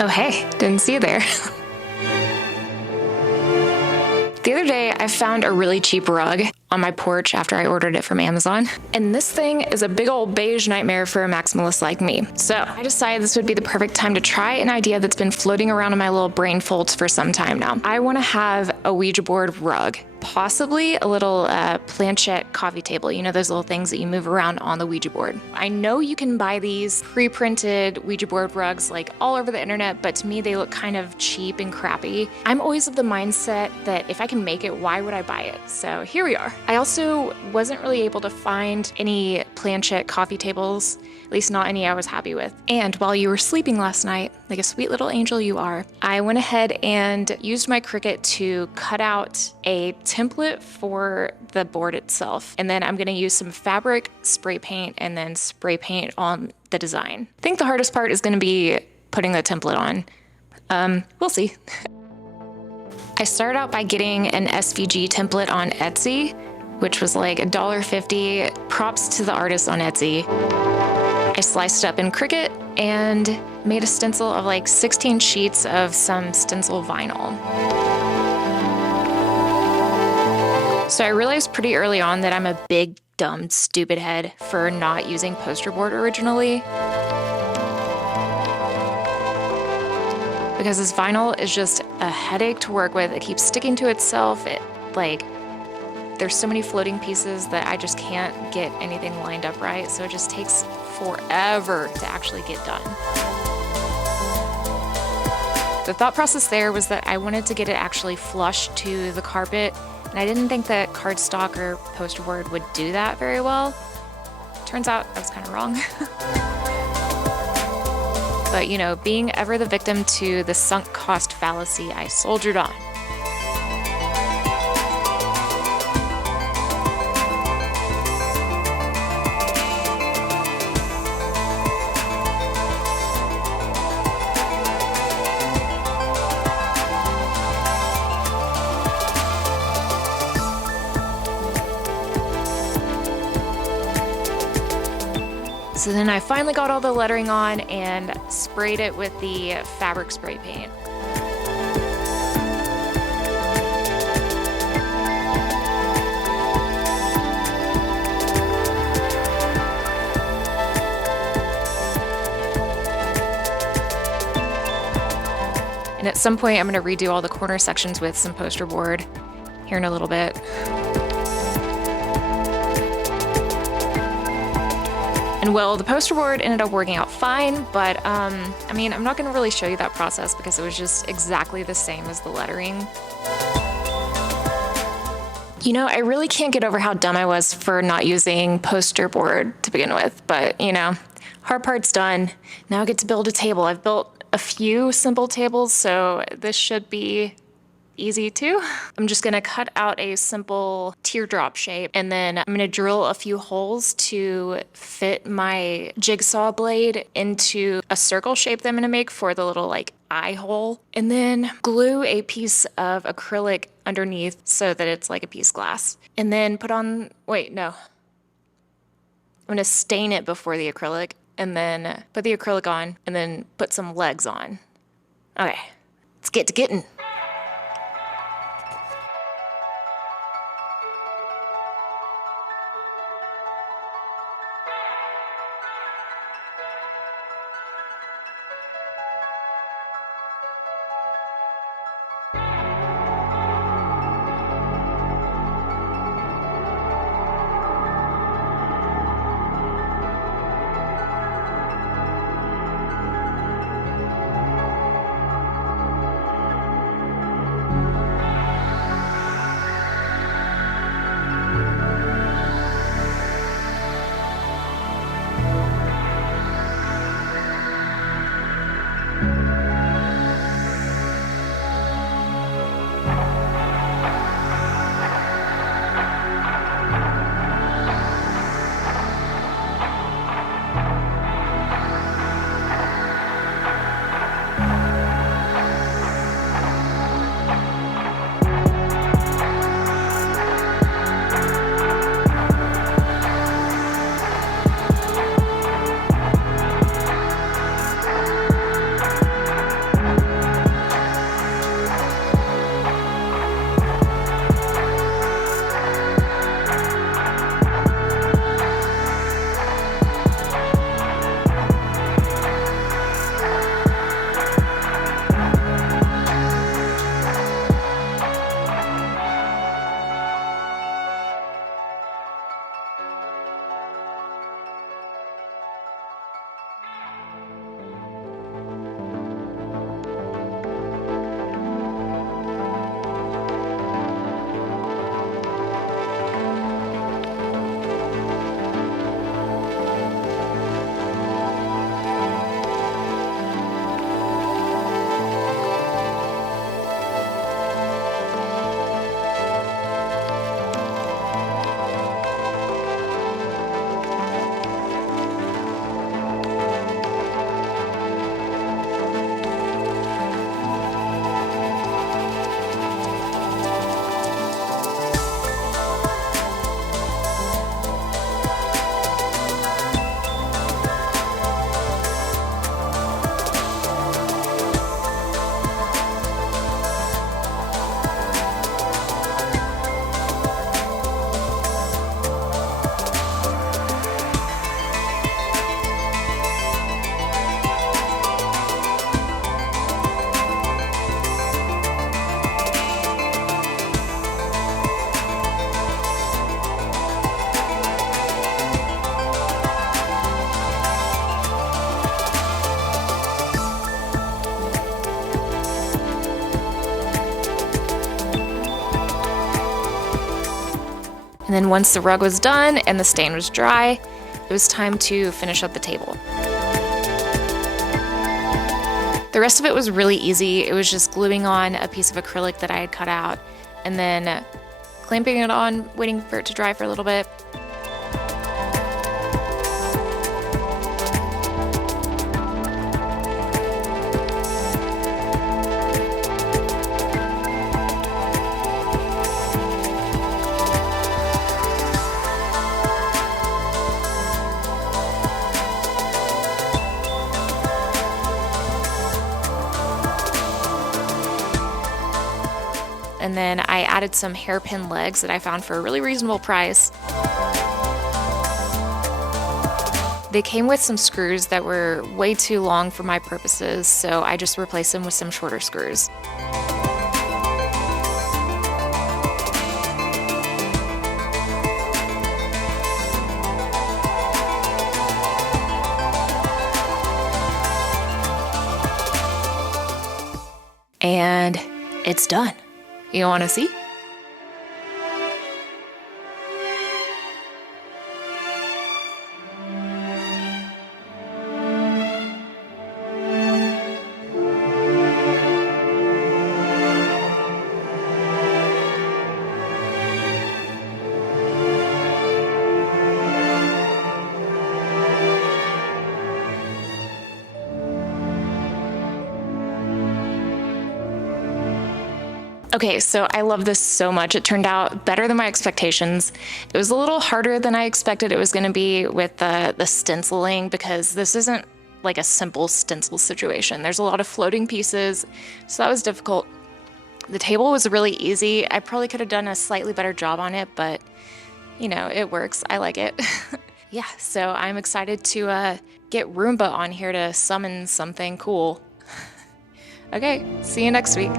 Oh hey, didn't see you there. The other day, I found a really cheap rug on my porch after I ordered it from Amazon. And this thing is a big old beige nightmare for a maximalist like me. So I decided this would be the perfect time to try an idea that's been floating around in my little brain folds for some time now. I want to have a Ouija board rug. Possibly a little planchette coffee table, you know, those little things that you move around on the Ouija board. I know you can buy these pre-printed Ouija board rugs like all over the internet, but to me they look kind of cheap and crappy. I'm always of the mindset that if I can make it, why would I buy it? So here we are. I also wasn't really able to find any planchette coffee tables, at least not any I was happy with. And while you were sleeping last night, like a sweet little angel you are, I went ahead and used my Cricut to cut out a template for the board itself. And then I'm gonna use some fabric spray paint and then spray paint on the design. I think the hardest part is gonna be putting the template on. We'll see. I started out by getting an SVG template on Etsy, which was like $1.50. Props to the artist on Etsy. I sliced it up in Cricut and made a stencil of like 16 sheets of some stencil vinyl. So I realized pretty early on that I'm a big, dumb, stupid head for not using poster board originally. Because this vinyl is just a headache to work with. It keeps sticking to itself. There's so many floating pieces that I just can't get anything lined up right. So it just takes forever to actually get done. The thought process there was that I wanted to get it actually flush to the carpet. And I didn't think that cardstock or poster board would do that very well. Turns out I was kind of wrong. But you know, being ever the victim to the sunk cost fallacy, I soldiered on. So then I finally got all the lettering on and sprayed it with the fabric spray paint. And at some point I'm going to redo all the corner sections with some poster board here in a little bit. And well, the poster board ended up working out fine, but I mean, I'm not gonna really show you that process because it was just exactly the same as the lettering. You know, I really can't get over how dumb I was for not using poster board to begin with, but you know, hard part's done. Now I get to build a table. I've built a few simple tables, so this should be easy too. I'm just gonna cut out a simple teardrop shape and then I'm gonna drill a few holes to fit my jigsaw blade into a circle shape that I'm gonna make for the little like eye hole, and then glue a piece of acrylic underneath so that it's like a piece glass. And then put on, wait, no. I'm gonna stain it before the acrylic and then put the acrylic on and then put some legs on. Okay, let's get to getting. And then once the rug was done and the stain was dry, it was time to finish up the table. The rest of it was really easy. It was just gluing on a piece of acrylic that I had cut out and then clamping it on, waiting for it to dry for a little bit. And then I added some hairpin legs that I found for a really reasonable price. They came with some screws that were way too long for my purposes, so I just replaced them with some shorter screws. And it's done. You want to see? Okay, so I love this so much. It turned out better than my expectations. It was a little harder than I expected it was going to be with the stenciling, because this isn't like a simple stencil situation. There's a lot of floating pieces, so that was difficult. The table was really easy. I probably could have done a slightly better job on it, but you know, it works. I like it. Yeah, so I'm excited to get Roomba on here to summon something cool. Okay, see you next week.